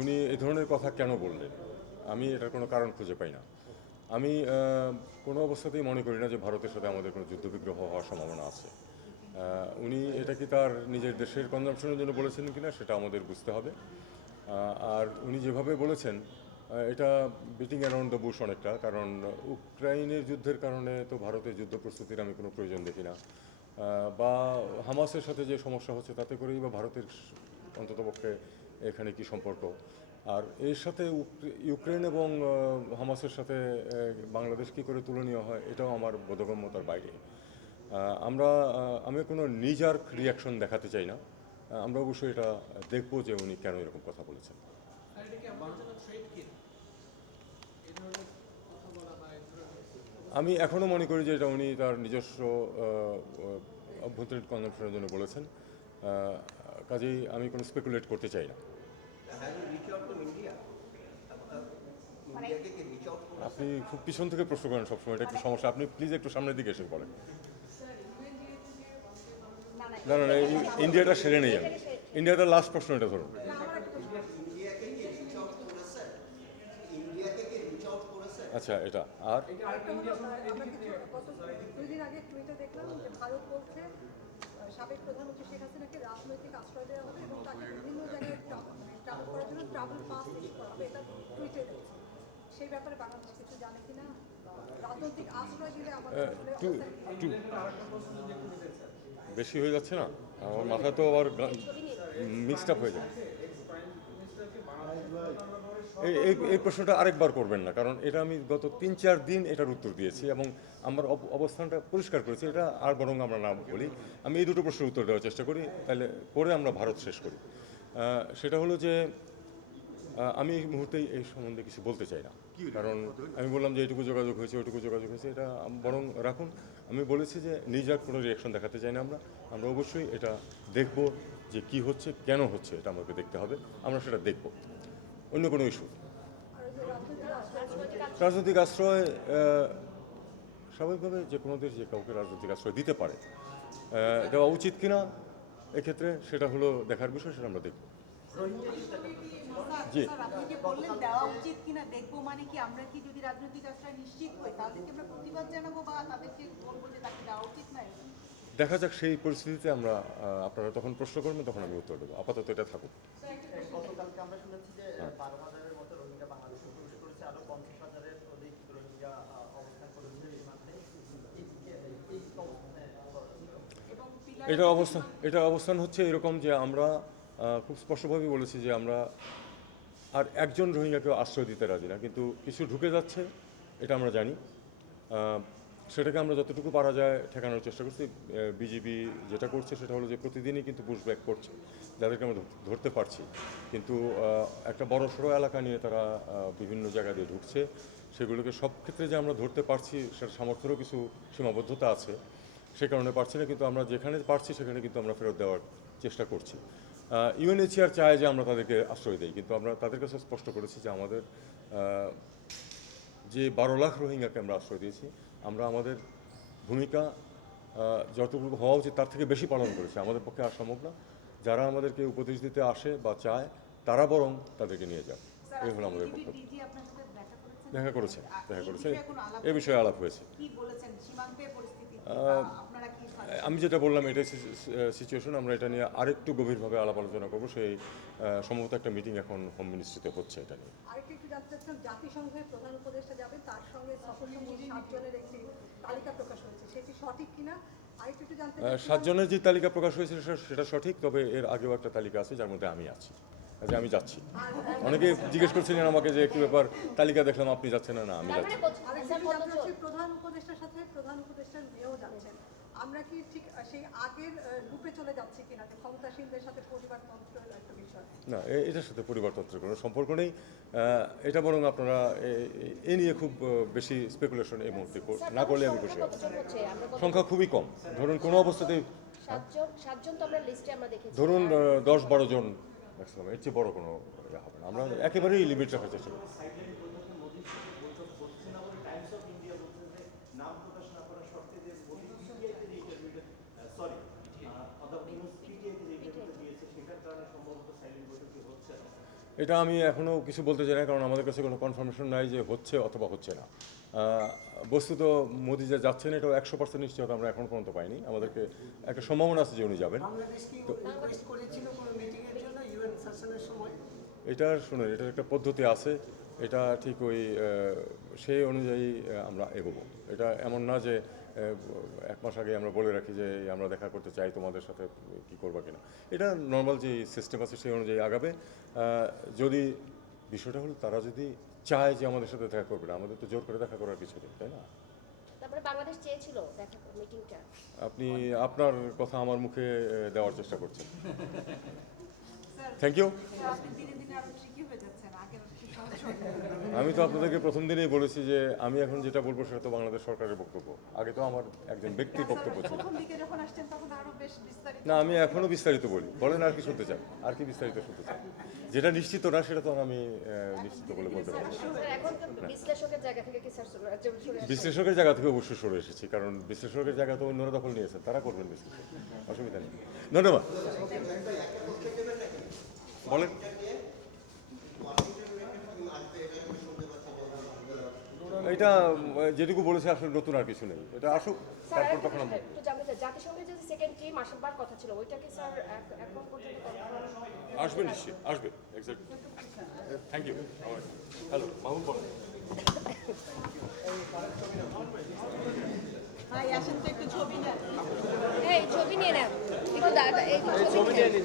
উনি এই ধরনের কথা কেন বললেন? আমি এটার কোনো কারণ খুঁজে পাই না। আমি কোনো অবস্থাতেই মনে করি না যে ভারতের সাথে আমাদের কোনো যুদ্ধবিগ্রহ হওয়ার সম্ভাবনা আছে। উনি এটা কি তার নিজের দেশের কনজাম্পশনের জন্য বলেছেন কিনা সেটা আমাদের বুঝতে হবে। আর উনি যেভাবে বলেছেন এটা বিটিং অ্যারাউন্ড দ্য বুশ অনেকটা, কারণ ইউক্রাইনের যুদ্ধের কারণে তো ভারতের যুদ্ধ প্রস্তুতির আমি কোনো প্রয়োজন দেখি না। বা হামাসের সাথে যে সমস্যা হচ্ছে তাতে করেই বা ভারতের অন্ততপক্ষে এখানে কি সম্পর্ক। আর এর সাথে ইউক্রেন এবং হামাসের সাথে বাংলাদেশ কী করে তুলনীয় হয় এটাও আমার বোধগম্যতার বাইরে। আমরা আমি কোনো নিজার্ক রিয়াকশন দেখাতে চাই না। আমরা অবশ্যই এটা দেখব যে উনি কেন এরকম কথা বলেছেন। আমি এখনও মনে করি যে এটা উনি তার নিজস্ব অভ্যন্তরীণ কনজাম্পশনের জন্য বলেছেন। কাজেই আমি কোনো স্পেকুলেট করতে চাই না। আপনি খুব পিছন থেকে প্রশ্ন করেন সবসময়, এটা একটু সমস্যা। আপনি প্লিজ একটু সামনের দিকে এসে বলেন। না না না, ইন্ডিয়াটা সেরে নেই আমি। ইন্ডিয়াটার লাস্ট প্রশ্ন এটা ধরুন। আচ্ছা, এটা আর দুদিন আগে টুইটে দেখলাম যে ভারত বলছে সাবেক প্রধানমন্ত্রী শেখ হাসিনাকে রাজনৈতিক আশ্রয় দেওয়া হবে এবং তাকে বিভিন্ন জায়গায় ট্রাভেল করার জন্য ট্রাভেল পাস ইস্যু করা হবে, এটা টুইটে দেখছি। সেই ব্যাপারে বাংলাদেশ কিছু জানে কিনা? রাজনৈতিক আশ্রয় দিলে আমাদের আসলে বেশি হয়ে যাচ্ছে না? আমার মাথা তো আবার মিক্সড আপ হয়ে যায়। এই প্রশ্নটা আরেকবার করবেন না, কারণ এটা আমি গত 3-4 দিন এটার উত্তর দিয়েছি এবং আমার অবস্থানটা পরিষ্কার করেছি। এটা আর বরং আমরা না বলি, আমি এই দুটো প্রশ্নের উত্তর দেওয়ার চেষ্টা করি, তাহলে করে আমরা ভারত শেষ করি। সেটা হলো যে আমি এই মুহূর্তেই এই সম্বন্ধে কিছু বলতে চাই না, কারণ আমি বললাম যে এইটুকু যোগাযোগ হয়েছে, ওইটুকু যোগাযোগ হয়েছে, এটা বরং রাখুন। আমি বলেছি যে নিজের কোনো রিয়াকশন দেখাতে চাই না। আমরা অবশ্যই এটা দেখব যে কি হচ্ছে, কেন হচ্ছে, এটা আমাকে দেখতে হবে। আমরা সেটা দেখব, অন্য কোনো ইস্যু। রাজনৈতিক আশ্রয় স্বাভাবিকভাবে যে কোনো দেশ যে কাউকে রাজনৈতিক আশ্রয় দিতে পারে, দেওয়া উচিত কিনা এক্ষেত্রে সেটা হলো দেখার বিষয়, সেটা আমরা দেখব। জি, আপনি যে বললেন দেওয়া উচিত কিনা দেখবো, মানে কি আমরা কি যদি রাজনৈতিক আশ্রয় নিশ্চিত হই তাহলে কি আমরা প্রতিবাদ জানাবো বা তাদেরকে বলবো যে তাকে দেওয়া উচিত না? দেখা যাক সেই পরিস্থিতিতে আমরা আপনারা তখন প্রশ্ন করবেন, তখন আমি উত্তর দেবো। আপাতত এটা থাকুক। গতকালকে আমরা শুনেছি যে 12,000-এর মতো রোহিঙ্গা বাংলাদেশে প্রবেশ করেছে, আরো 50,000-এর অধিক রোহিঙ্গা অবস্থান করেছে সীমান্তে। এটা অবস্থান হচ্ছে এরকম যে আমরা খুব স্পষ্টভাবে বলেছি যে আমরা আর একজন রোহিঙ্গাকেও আশ্রয় দিতে রাজি না, কিন্তু কিছু ঢুকে যাচ্ছে, এটা আমরা জানি। সেটাকে আমরা যতটুকু পারা যায় ঠেকানোর চেষ্টা করছি। বিজিবি যেটা করছে সেটা হলো যে প্রতিদিনই কিন্তু পুশব্যাক করছে, যাদেরকে আমরা ধরতে পারছি, কিন্তু একটা বড় সড়ো এলাকা নিয়ে তারা বিভিন্ন জায়গা দিয়ে ঢুকছে। সেগুলোকে সব ক্ষেত্রে যে আমরা ধরতে পারছি সেটা সামর্থ্যেরও কিছু সীমাবদ্ধতা আছে, সে কারণে পারছি না, কিন্তু আমরা যেখানে পারছি সেখানে কিন্তু আমরা ফেরত দেওয়ার চেষ্টা করছি। ইউএনএইচসিআর চায় যে আমরা তাদেরকে আশ্রয় দিই, কিন্তু আমরা তাদের কাছে স্পষ্ট করেছি যে আমাদের যে 12 লাখ রোহিঙ্গাকে আমরা আশ্রয় দিয়েছি, আমরা আমাদের ভূমিকা যতটুকু হওয়া উচিত তার থেকে বেশি পালন করেছি। আমাদের পক্ষে আর সম্ভব না। যারা আমাদেরকে উপদেশ দিতে আসে বা চায় তারা বরং তাদেরকে নিয়ে যায়, এই হলো আমাদের পক্ষ। দেখা করেছে, এ বিষয়ে আলাপ হয়েছে। আমি যেটা বললাম এটাই সিচুয়েশন। আমরা এটা নিয়ে আরেকটু গভীরভাবে আলাপ আলোচনা করবো। সেই সম্ভবত একটা মিটিং এখন হোম মিনিস্ট্রিতে হচ্ছে এটা নিয়ে। আরেকটু একটু জানতে চাচ্ছিলাম, জাতিসংঘের প্রধান উপদেষ্টা যাবেন, তার সঙ্গে সফরসঙ্গী 7 জনের একটি তালিকা প্রকাশ হয়েছে, সেটি সঠিক কিনা আরেকটু একটু জানতে চাচ্ছিলাম। 7 জনের যে তালিকা প্রকাশ হয়েছে সেটা সঠিক, তবে এর আগেও একটা তালিকা আছে যার মধ্যে আমি আছি, যে আমি যাচ্ছি। অনেকে জিজ্ঞেস করছিলেন আমাকে যে একটু ব্যাপার, তালিকা দেখলাম আপনি যাচ্ছেন না? না, আমি যাচ্ছি। প্রধান উপদেষ্টার সাথে প্রধান উপদেষ্টার মেয়েও যাচ্ছেন, আমরা কি ঠিক সেই আগের রূপে চলে যাচ্ছি কিনা, যে ক্ষমতাসীনদের সাথে পরিবারতন্ত্রের একটা বিষয়? না, এটার সাথে পরিবারতন্ত্রের কোনো সম্পর্ক নেই। এটা বরং আপনারা এ নিয়ে খুব বেশি স্পেকুলেশন এই মুহূর্তে না করলে আমি খুশি হব। সংখ্যা খুবই কম, ধরুন কোনো অবস্থাতেই ধরুন 10-12 জন ম্যাক্সিমাম, এর চেয়ে বড় কোনো ইয়ে হবে না। আমরা একেবারেই লিমিট রাখার চেষ্টা করি। এটা আমি এখনও কিছু বলতে চাই না, কারণ আমাদের কাছে কোনো কনফার্মেশন নাই যে হচ্ছে অথবা হচ্ছে না। বস্তুত মোদি যে যাচ্ছেন এটাও 100% নিশ্চয়তা আমরা এখন পর্যন্ত পাইনি। আমাদেরকে একটা সম্ভাবনা আছে যে উনি যাবেন। বাংলাদেশ কি রিকোয়েস্ট করেছিল কোনো মিটিংয়ের জন্য ইউএন সেশনের সময়? এটার শুনুন, এটার একটা পদ্ধতি আছে, এটা ঠিক ওই সেই অনুযায়ী আমরা এগোবো। এটা এমন না যে 1 মাস আগে আমরা বলে রাখি যে আমরা দেখা করতে চাই তোমাদের সাথে, কি করবা কিনা। এটা নর্মাল যে সিস্টেম আছে সেই অনুযায়ী আগাবে। যদি বিষয়টা হলো তারা যদি চায় যে আমাদের সাথে দেখা করবে না, আমাদের তো জোর করে দেখা করার কিছু নেই, তাই না? তারপরে বাংলাদেশ চেয়েছিল দেখা মিটিংটা। আপনি আপনার কথা আমার মুখে দেওয়ার চেষ্টা করছেন। Sir thank you. আপনি দিনে দিনে আরো ট্রিকি হয়ে যাচ্ছেন, আগের একটু সহজ হয়ে আমি তো আপনাদেরকে প্রথম দিনেই বলেছি যে আমি এখন যেটা বলবো সেটা তো বাংলাদেশ সরকারের বক্তব্য। আগে তো আমার একজন ব্যক্তির বক্তব্য ছিল। প্রথম দিকে যখন আসছেন তখন আরো বেশ বিস্তারিত। না, আমি এখনো বিস্তারিত বলি। বলেন আর কি শুনতে চান, আর কি বিস্তারিত শুনতে চান? যেটা নিশ্চিত না সেটা তো আর আমি নিশ্চিত বলে বলতে পারি না। স্যার, এখন তো বিশ্লেষকের জায়গা থেকে কি স্যার সরে আসছে? বিশ্লেষকের জায়গা থেকে অবশ্যই সরে এসেছি, কারণ বিশ্লেষকের জায়গা তো অন্যরা দখল নিয়েছেন, তারা করবেন বিশ্লেষণ, অসুবিধা নেই। ধন্যবাদ। বলেন। এটা যেটুকু বলেছে আসলে নতুন আর কিছু নেই, এটা আসুক স্যার, তারপর একটা তখন আমরা বিষয় একটু জানতে চাই, জাতিসংঘের যে সেকেন্ড টিম আসবার কথা ছিল ওইটা কি স্যার এখন পর্যন্ত confirm? আসবে, নিশ্চয়ই আসবে। Exactly. Thank you. Hello Mahbub, বলেন। ভাই আসেন তো একটু ছবি নেন। এই ছবি নিয়ে নেন একটু, এই ছবি নিয়ে নেন।